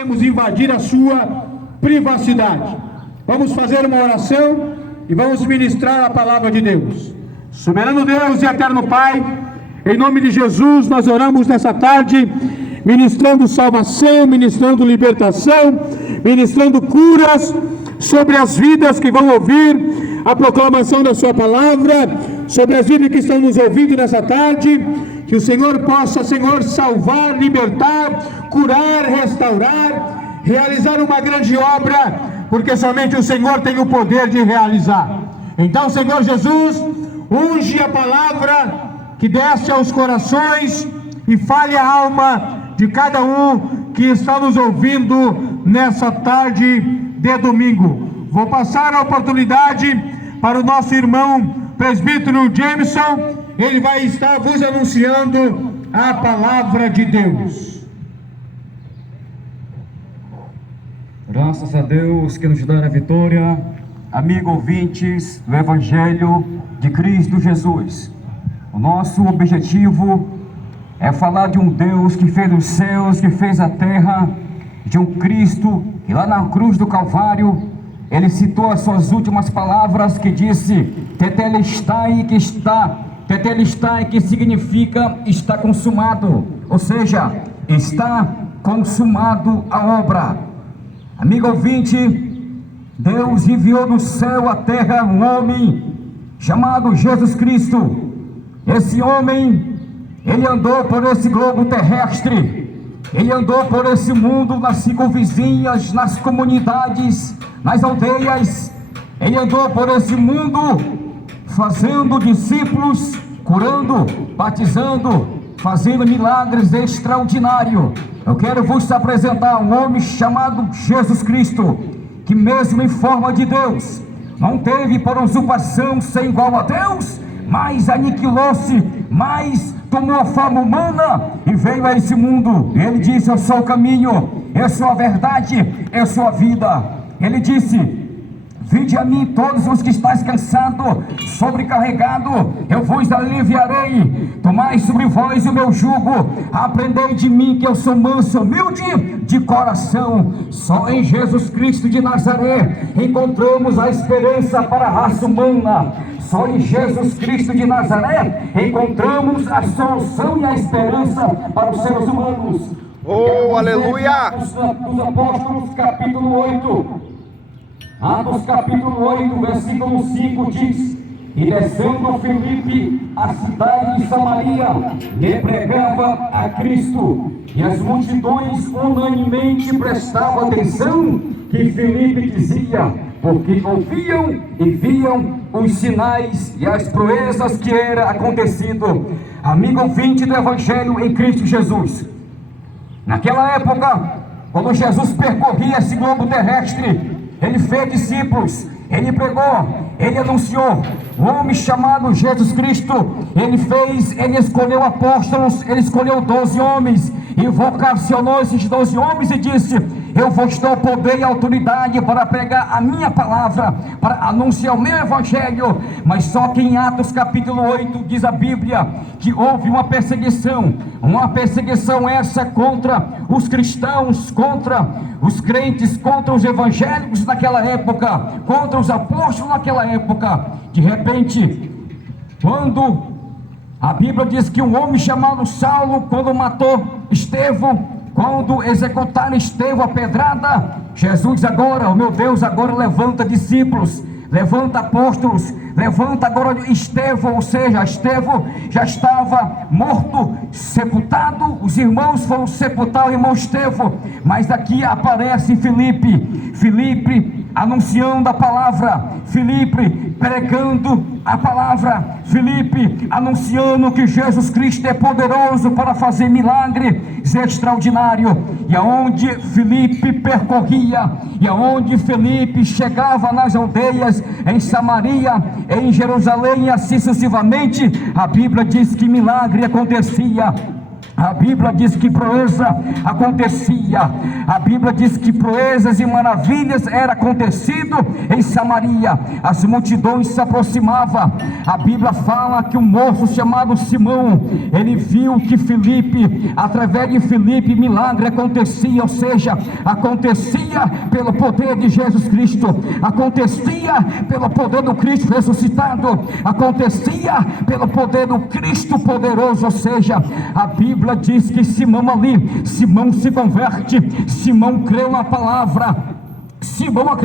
Queremos invadir a sua privacidade. Vamos fazer uma oração e vamos ministrar a palavra de Deus. Soberano Deus e eterno Pai, em nome de Jesus nós oramos nessa tarde, ministrando salvação, ministrando libertação, ministrando curas sobre as vidas que vão ouvir a proclamação da sua palavra, sobre as vidas que estão nos ouvindo nessa tarde. Que o Senhor possa, Senhor, salvar, libertar, curar, restaurar, realizar uma grande obra, porque somente o Senhor tem o poder de realizar. Então, Senhor Jesus, unge a palavra que desce aos corações e fale a alma de cada um que está nos ouvindo nessa tarde de domingo. Vou passar a oportunidade para o nosso irmão presbítero Jameson. Ele vai estar vos anunciando a palavra de Deus. Graças a Deus que nos dá a vitória, amigo ouvintes do Evangelho de Cristo Jesus. O nosso objetivo é falar de um Deus que fez os céus, que fez a terra, de um Cristo que lá na cruz do Calvário, ele citou as suas últimas palavras que disse, tetelestai, que está, tetelestai, que significa está consumado, ou seja, está consumado a obra. Amigo ouvinte, Deus enviou do céu à terra um homem chamado Jesus Cristo. Esse homem, ele andou por esse globo terrestre, ele andou por esse mundo, nas circunvizinhas, nas comunidades, nas aldeias, ele andou por esse mundo, fazendo discípulos, curando, batizando, fazendo milagres extraordinários. Eu quero vos apresentar um homem chamado Jesus Cristo, que mesmo em forma de Deus, não teve por usurpação ser igual a Deus, mas aniquilou-se, mas tomou a forma humana e veio a esse mundo. Ele disse, eu sou o caminho, eu sou a verdade, eu sou a vida. Ele disse, vinde a mim todos os que estáis cansados, sobrecarregados, eu vos aliviarei. Tomai sobre vós o meu jugo, aprendei de mim que eu sou manso e humilde de coração. Só em Jesus Cristo de Nazaré encontramos a esperança para a raça humana. Só em Jesus Cristo de Nazaré encontramos a solução e a esperança para os seres humanos. Oh, aleluia! Atos dos Apóstolos, capítulo 8. Atos capítulo 8, versículo 5 diz, e descendo Filipe a cidade de Samaria, lhe pregava a Cristo, e as multidões unanimemente prestavam atenção que Filipe dizia, porque ouviam e viam os sinais e as proezas que era acontecido. Amigo ouvinte do Evangelho em Cristo Jesus, naquela época, quando Jesus percorria esse globo terrestre, ele fez discípulos, ele pregou, ele anunciou. Um homem chamado Jesus Cristo, ele escolheu apóstolos, ele escolheu 12 homens, e vocacionou esses 12 homens e disse, eu vou te dar o poder e a autoridade para pregar a minha palavra, para anunciar o meu evangelho. Mas só que em Atos capítulo 8 diz a Bíblia que houve uma perseguição essa contra os cristãos, contra os crentes, contra os evangélicos naquela época, contra os apóstolos naquela época. De repente, quando a Bíblia diz que um homem chamado Saulo, quando matou Estevão, quando executaram Estevão a pedrada, Jesus agora, oh meu Deus, agora levanta discípulos, levanta apóstolos, levanta agora Estevão, ou seja, Estevão já estava morto, sepultado, os irmãos foram sepultar o irmão Estevão, mas aqui aparece Filipe anunciando a palavra, Filipe pregando a palavra, Filipe anunciando que Jesus Cristo é poderoso para fazer milagres extraordinários. E aonde Filipe percorria, e aonde Filipe chegava nas aldeias, em Samaria, em Jerusalém e assim sucessivamente, a Bíblia diz que milagre acontecia. A Bíblia diz que proeza acontecia. A Bíblia diz que proezas e maravilhas era acontecido em Samaria. As multidões se aproximavam. A Bíblia fala que um moço chamado Simão, ele viu que Filipe, através de Filipe, milagre acontecia, ou seja, acontecia pelo poder de Jesus Cristo, acontecia pelo poder do Cristo ressuscitado, acontecia pelo poder do Cristo poderoso, ou seja, a Bíblia diz que Simão ali, Simão se converte, Simão creu na palavra, Simão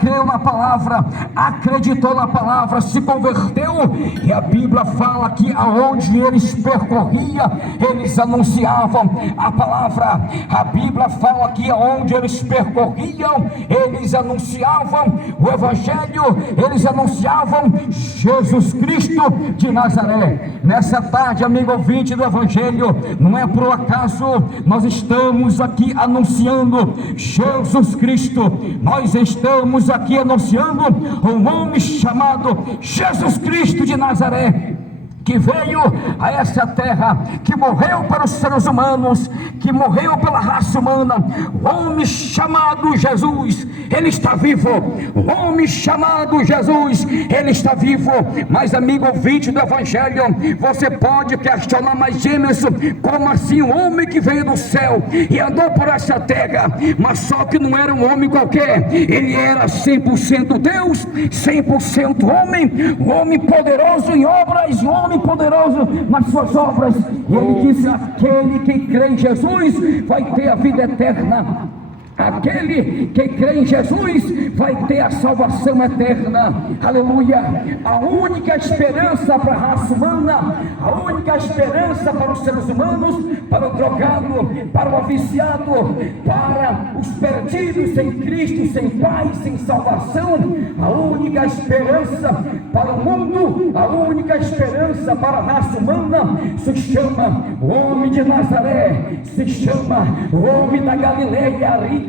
creu na palavra, acreditou na palavra, se converteu, e a Bíblia fala que aonde eles percorriam, eles anunciavam a palavra. A Bíblia fala que aonde eles percorriam, eles anunciavam o Evangelho, eles anunciavam Jesus Cristo de Nazaré. Nessa tarde, amigo ouvinte do Evangelho, não é por acaso nós estamos aqui anunciando Jesus Cristo. Nós estamos aqui anunciando um homem chamado Jesus Cristo de Nazaré, que veio a essa terra, que morreu para os seres humanos, que morreu pela raça humana. O homem chamado Jesus, ele está vivo. O homem chamado Jesus, ele está vivo. Mas, amigo ouvinte do Evangelho, você pode questionar, mas Gênesis, como assim um homem que veio do céu e andou por essa terra? Mas só que não era um homem qualquer, ele era 100% Deus, 100% homem, um homem poderoso em obras, um homem poderoso nas suas obras. E ele disse: aquele que crê em Jesus vai ter a vida eterna. Aquele que crê em Jesus vai ter a salvação eterna. Aleluia. A única esperança para a raça humana, a única esperança para os seres humanos, para o drogado, para o viciado, para os perdidos sem Cristo, sem Pai, sem salvação, a única esperança para o mundo, a única esperança para a raça humana se chama o homem de Nazaré, se chama o homem da Galileia,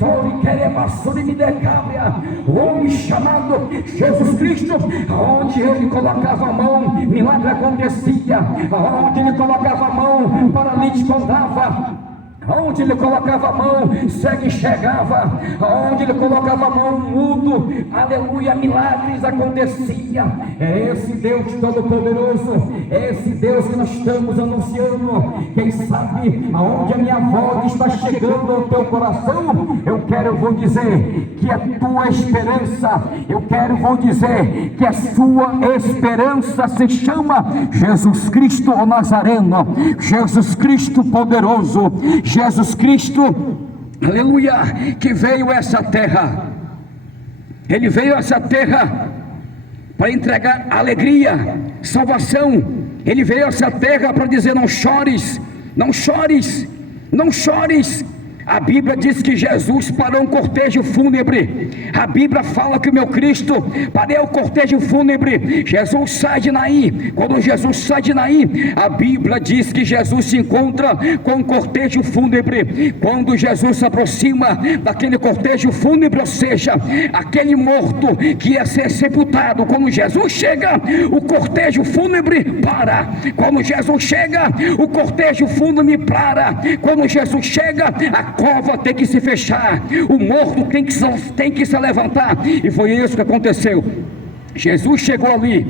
o homem chamado Jesus Cristo. Onde ele colocava a mão, milagre acontecia. Onde ele colocava a mão, paralítico andava. Onde ele colocava a mão, cego enxergava. Onde ele colocava a mão, mudo, aleluia, milagres acontecia. É esse Deus Todo-Poderoso, é esse Deus que nós estamos anunciando. Quem sabe aonde a minha voz está chegando ao teu coração, eu vou dizer que a tua esperança, vou dizer que a sua esperança se chama Jesus Cristo o Nazareno, Jesus Cristo poderoso, Jesus Cristo, aleluia, que veio a essa terra. Ele veio a essa terra para entregar alegria, salvação. Ele veio a essa terra para dizer: não chores, não chores, não chores. A Bíblia diz que Jesus parou um cortejo fúnebre. A Bíblia fala que o meu Cristo parou o cortejo fúnebre. Jesus sai de Naim. Quando Jesus sai de Naim, a Bíblia diz que Jesus se encontra com um cortejo fúnebre. Quando Jesus se aproxima daquele cortejo fúnebre, ou seja, aquele morto que ia ser sepultado, quando Jesus chega, o cortejo fúnebre para. Quando Jesus chega, o cortejo fúnebre para. Quando Jesus chega, a cova tem que se fechar, o morto tem que se levantar. E foi isso que aconteceu. Jesus chegou ali,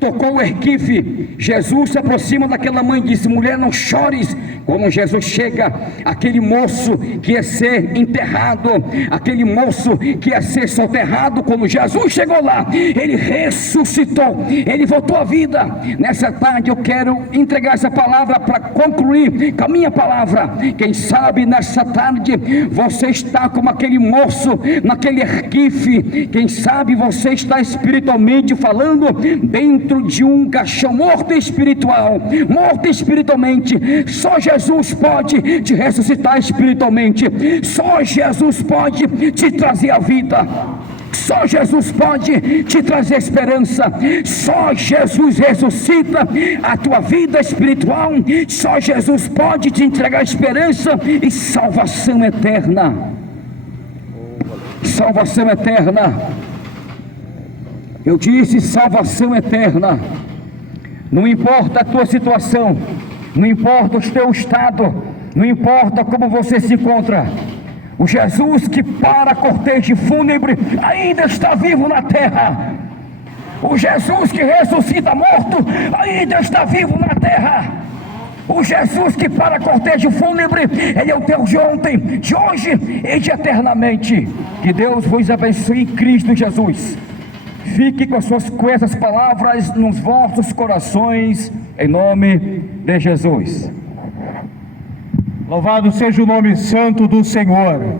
tocou o esquife. Jesus se aproxima daquela mãe e disse: mulher, não chores. Quando Jesus chega, aquele moço que ia ser enterrado, aquele moço que ia ser soterrado, quando Jesus chegou lá, ele ressuscitou, ele voltou à vida. Nessa tarde eu quero entregar essa palavra para concluir com a minha palavra. Quem sabe nessa tarde você está como aquele moço naquele esquife. Quem sabe você está espiritualmente falando dentro de um caixão morto espiritual, morto espiritualmente. Só Jesus pode te ressuscitar espiritualmente. Só Jesus pode te trazer a vida. Só Jesus pode te trazer esperança. Só Jesus ressuscita a tua vida espiritual. Só Jesus pode te entregar esperança e salvação eterna. Salvação eterna. Eu disse salvação eterna. Não importa a tua situação, não importa o teu estado, não importa como você se encontra, o Jesus que para a cortege fúnebre ainda está vivo na terra. O Jesus que ressuscita morto ainda está vivo na terra. O Jesus que para a cortege fúnebre, Ele é o Deus de ontem, de hoje e de eternamente. Que Deus vos abençoe em Cristo Jesus. Fique com essas palavras nos vossos corações, em nome de Jesus. Louvado seja o nome santo do Senhor.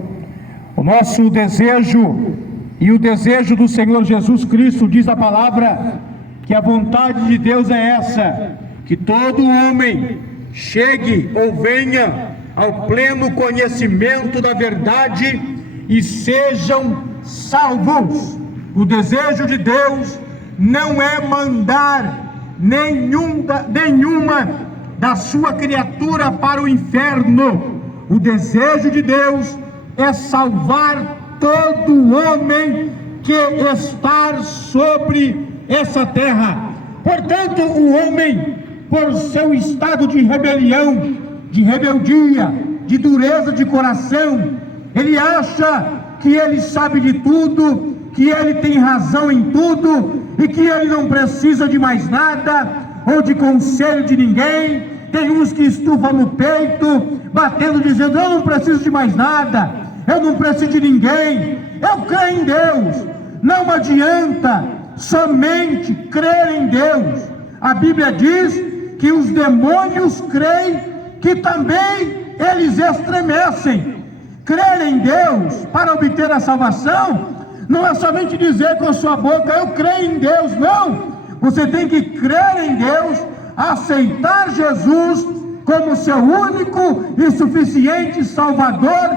O nosso desejo e o desejo do Senhor Jesus Cristo, diz a palavra, que a vontade de Deus é essa, que todo homem chegue ou venha ao pleno conhecimento da verdade e sejam salvos. O desejo de Deus não é mandar nenhuma da sua criatura para o inferno. O desejo de Deus é salvar todo homem que está sobre essa terra. Portanto, o homem, por seu estado de rebelião, de rebeldia, de dureza de coração, ele acha que ele sabe de tudo, que ele tem razão em tudo e que ele não precisa de mais nada ou de conselho de ninguém. Tem uns que estufam no peito, batendo, dizendo: eu não preciso de mais nada, eu não preciso de ninguém, eu creio em Deus. Não adianta somente crer em Deus. A Bíblia diz que os demônios creem, que também eles estremecem. Crer em Deus para obter a salvação não é somente dizer com a sua boca: eu creio em Deus. Não, você tem que crer em Deus, aceitar Jesus como seu único e suficiente Salvador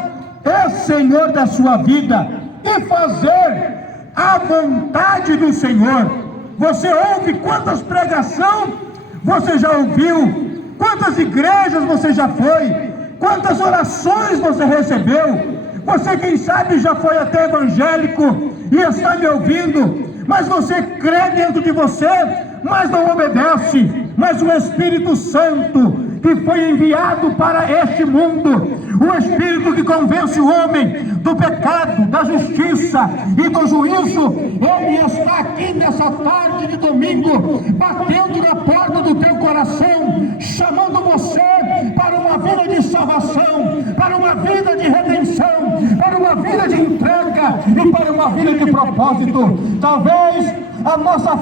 e Senhor da sua vida, e fazer a vontade do Senhor. Você ouve quantas pregações você já ouviu, quantas igrejas você já foi, quantas orações você recebeu. Você, quem sabe, já foi até evangélico e está me ouvindo, mas você crê dentro de você, mas não obedece. Mas o Espírito Santo que foi enviado para este mundo, o Espírito que convence o homem do pecado, da justiça e do juízo, ele está aqui nessa tarde de domingo, batendo na porta do teu coração, chamando você para uma vida de salvação, para uma vida de redenção, para uma vida de entrega e para uma vida de propósito. Talvez a nossa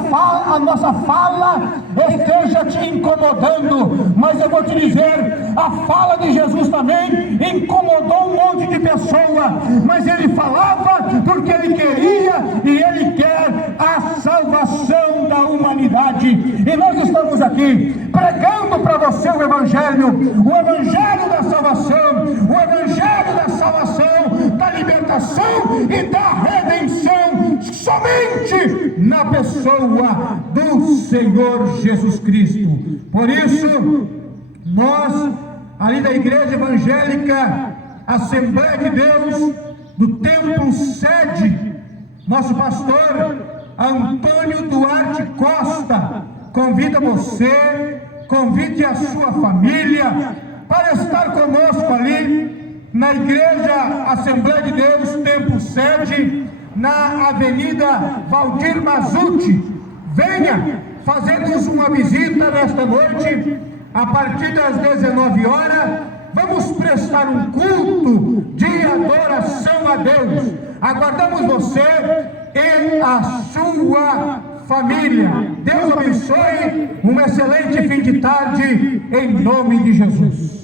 fala esteja te incomodando, mas eu vou te dizer, a fala de Jesus também incomodou um monte de pessoa, mas ele falava porque ele queria e ele quer a salvação da humanidade. E nós estamos aqui pregando para você o Evangelho da salvação, o Evangelho da salvação, da libertação e da redenção, somente na pessoa do Senhor Jesus Cristo. Por isso, nós, ali da Igreja Evangélica Assembleia de Deus, do Templo Sede, nosso pastor Antônio Duarte Costa convida você, convide a sua família para estar conosco ali na Igreja Assembleia de Deus, Templo Sede, na Avenida Valdir Mazuti. Venha fazer-nos uma visita nesta noite, a partir das 19 horas. Vamos prestar um culto de adoração a Deus. Aguardamos você e a sua família. Deus abençoe, um excelente fim de tarde, em nome de Jesus.